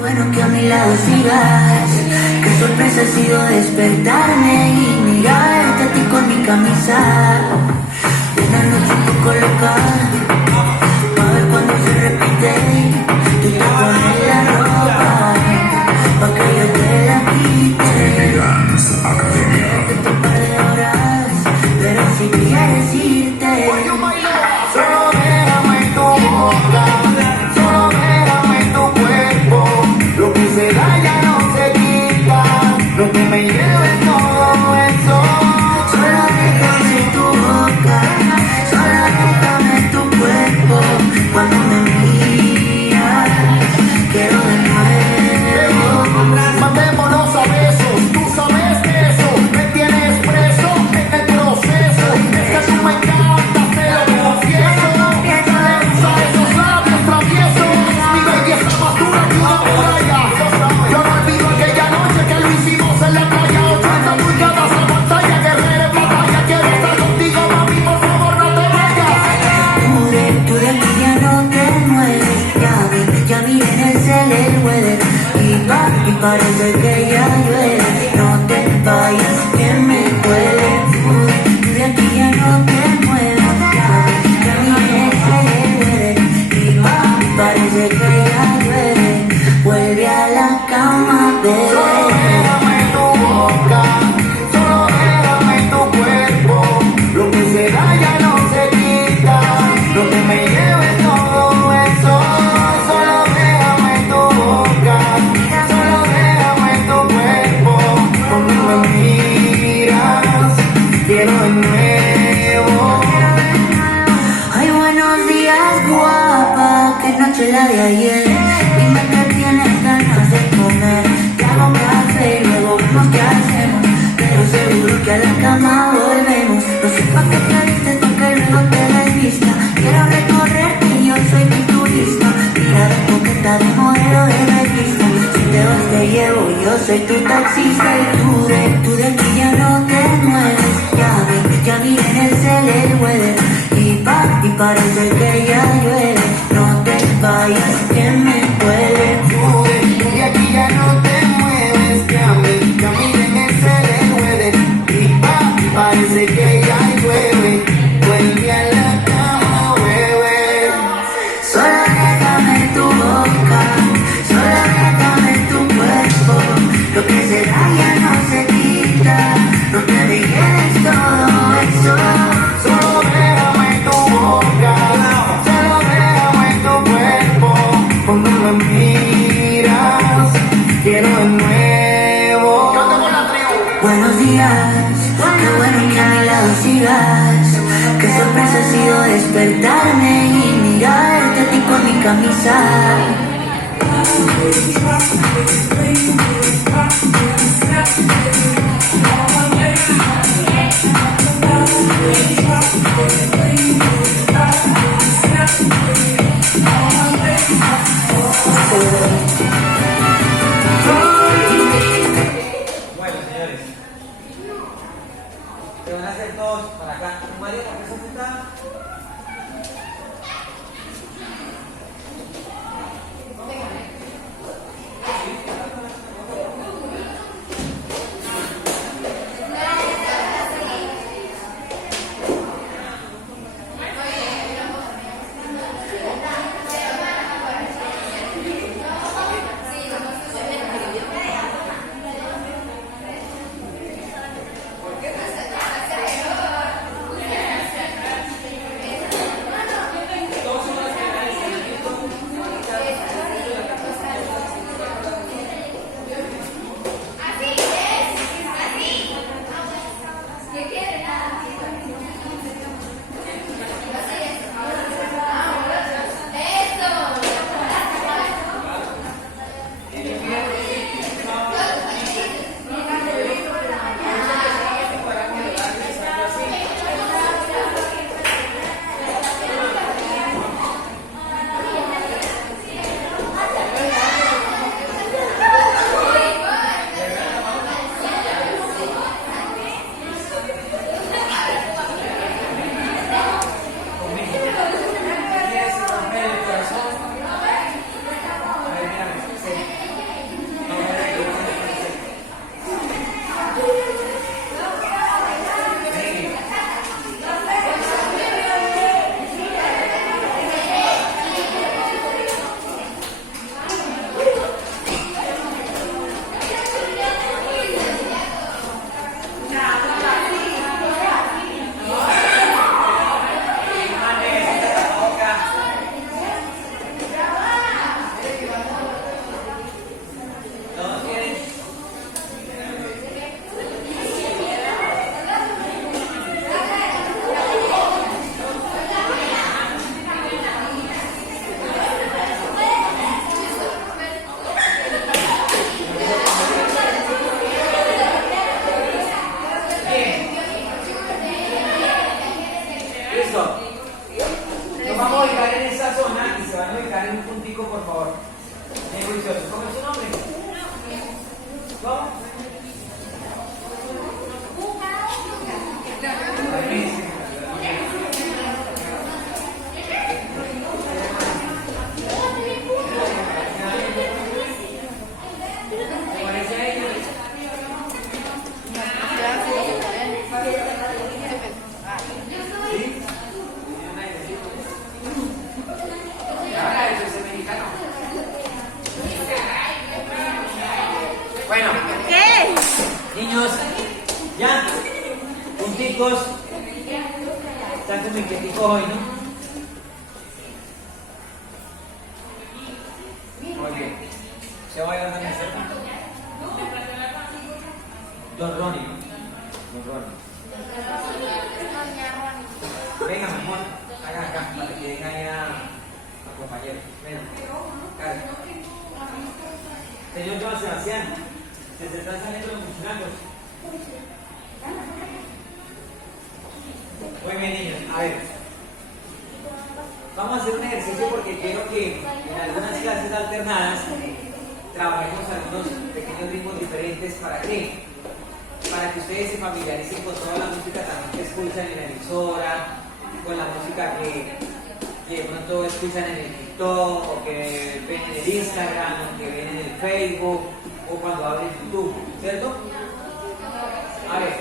bueno que a mi lado sigas. Qué sorpresa ha sido despertarme y mirarte a ti con mi camisa. Una noche un poco loca, pa' ver cuando se repite. Tú te pones la ropa, pa' que yo te la quite. Quédate un par de horas, pero si quieres irte, solo déjame en tu boca, solo déjame en tu cuerpo. Lo que se da ya no se quita, lo que me lleves todo eso. solo déjame en tu boca, solo déjame tu cuerpo. Cuando me miras, quiero de nuevo. Mandémonos a besos, tú sabes de eso. Me tienes preso en el proceso. Es que tú me encantas, te lo confieso. Usa esos labios traviesos. Mi baby está más dura que una muralla. Yo no olvido aquella noche que lo hicimos en la playa. 80 pulgadas la pantalla, guerrera en batalla. Quiero estar contigo, mami, por favor no te vayas. Tú de aquí ya no te mueves. Ya vi en el cel el weather. Y parece que ya llueve. No te vayas, que me duele. Tú de aquí ya no te mueves. Ya vi en el cel el weather. Y parece que ya llueve. Vuelve a la cama, Solo bebé. déjame en tu boca, solo déjame en tu cuerpo. Lo que se da ya no se quita, lo que me lleve todo eso. Solo déjame en tu boca, solo déjame en tu cuerpo. Cuando me miras, quiero de nuevo. Ay, buenos días, guapa. Qué noche la de ayer. Dime que tienes ganas de comer. Te hago café y luego vemos qué hacemos. Pero seguro que a la cama volvemos. No sé pa' qué te vistes, pa' que luego te des vista. Quiero recorrerte y yo soy mi turista. Mira de coqueta, de modelo, de revista. Si te vas te llevo, yo soy tu taxista. Y tú de aquí ya no te mueves. Ya vi en el cel el weather. Y parece que ya llueve. No te vayas, que me duele. Tú de aquí ya no te mueves, ya miren ese de weather. Y parece que ya llueve. Vuelve a la cama, bebé. Solo déjame tu boca, solo déjame tu cuerpo. Lo que se da ya no se quita. No te me quedes todo eso. Solo déjame en tu boca, solo déjame en tu cuerpo. Cuando me miras, quiero de nuevo. Buenos días, qué bueno que a mi lado sigas. Qué sorpresa ha sido despertarme y mirarte a ti con mi camisa. Bueno, señores, se van a hacer todos para acá. María, ¿por qué se junta? listo. Nos vamos a ubicar en esa zona y se van a ubicar en un puntico, por favor. Bien, juiciosos. ¿Cómo es su nombre? ¿Cómo? ¿Te parece a ellos? ¿Sí? Ahora eso es mexicano. Bueno. ¿Qué? Niños, ya. Punticos. Están como inquieticos hoy, ¿no? Muy bien. ¿Se va a bailar también, cierto? Don Ronnie. Don Ronnie. Venga, mi amor. Acá, para que den ahí a compañeros. Venga. Carga. Señor Joan Sebastián, se están saliendo los funcionarios. Muy bien, niños. A ver. Vamos a hacer un ejercicio porque quiero que en algunas clases alternadas trabajemos algunos pequeños ritmos diferentes. ¿Para qué? Para que ustedes se familiaricen con toda la música también que escuchan en la emisora, con la música que de pronto escuchan en el TikTok, o que ven en el Instagram, o que ven en el Facebook, o cuando abren YouTube, ¿cierto? A ver,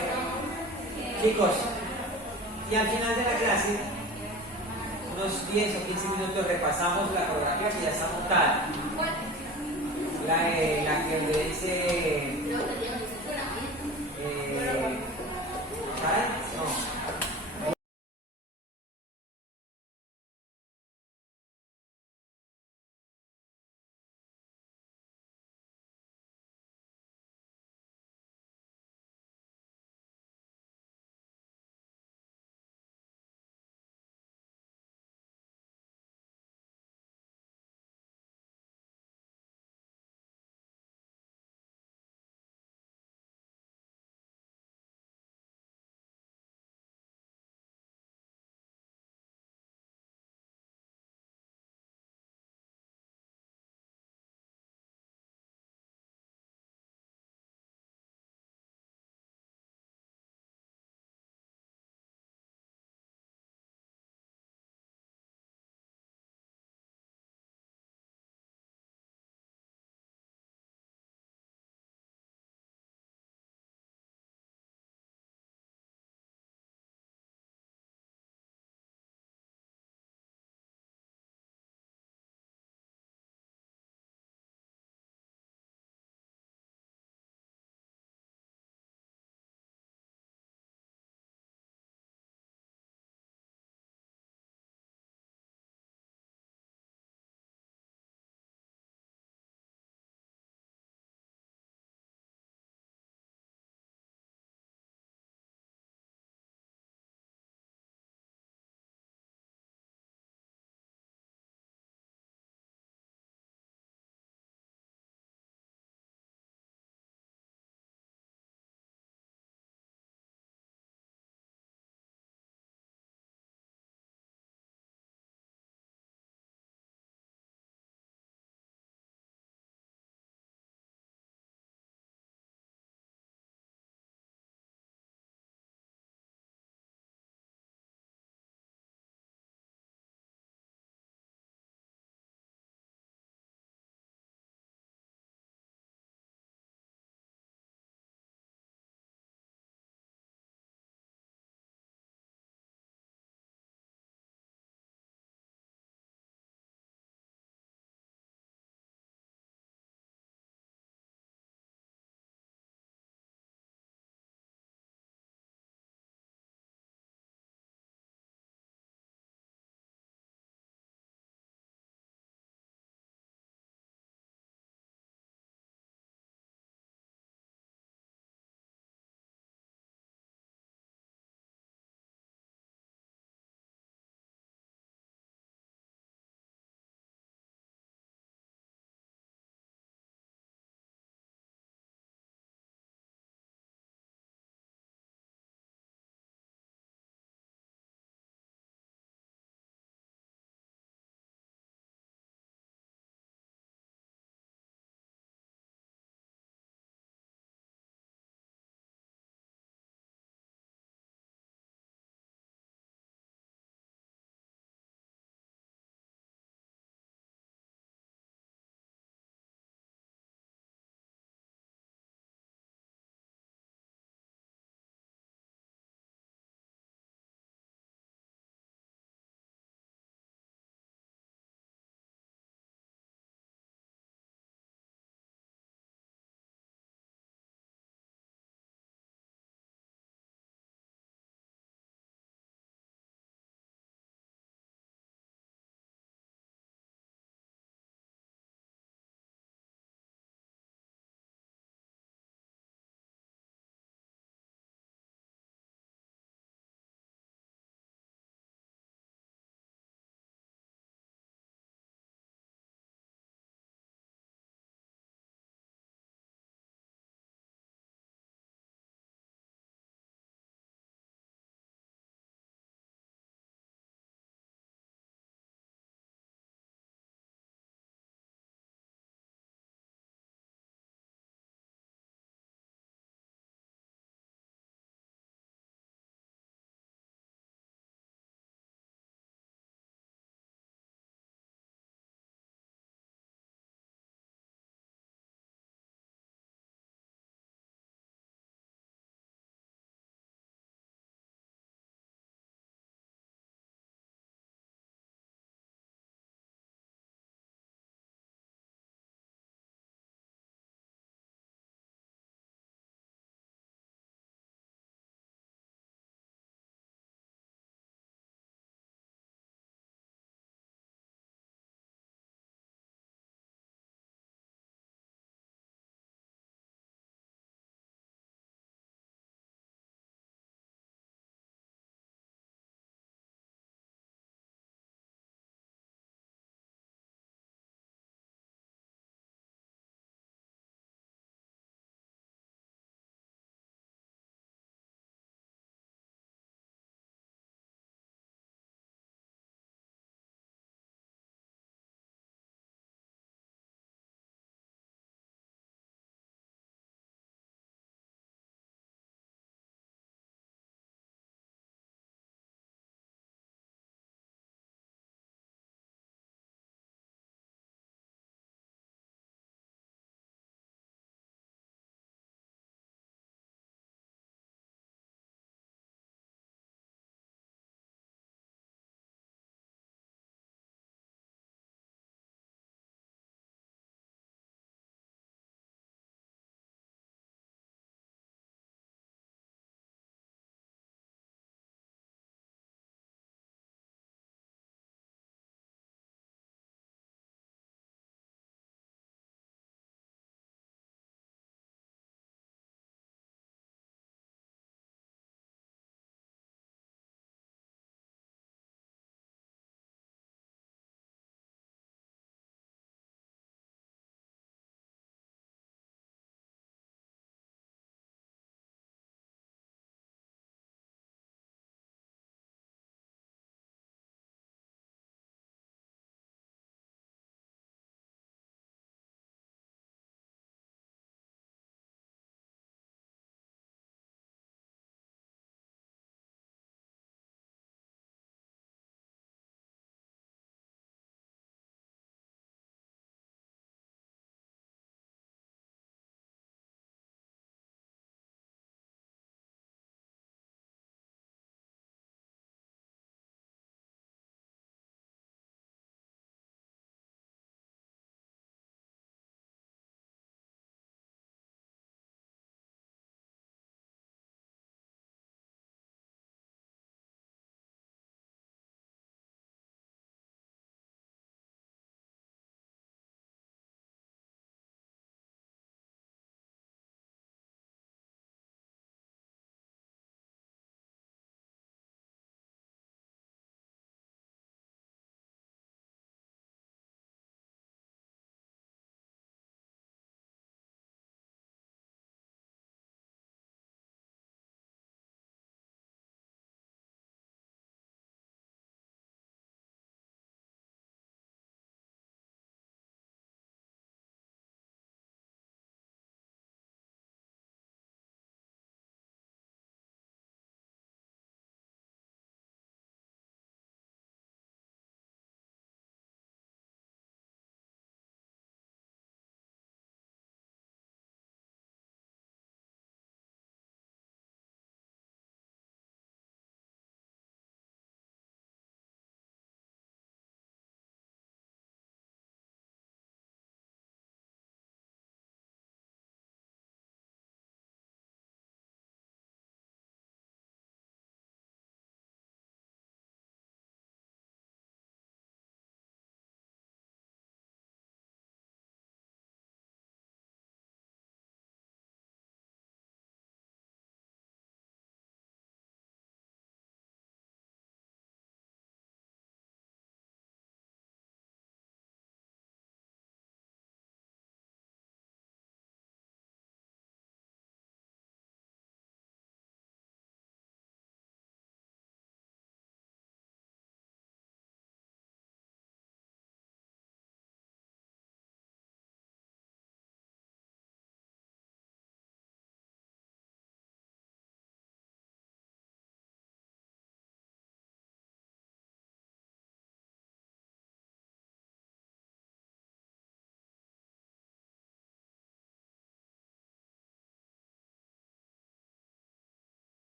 chicos, y al final de la clase, unos 10 o 15 minutos repasamos la coreografía que ya está montada. La que obedece... no.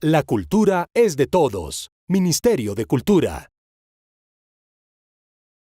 La cultura es de todos. Ministerio de Cultura.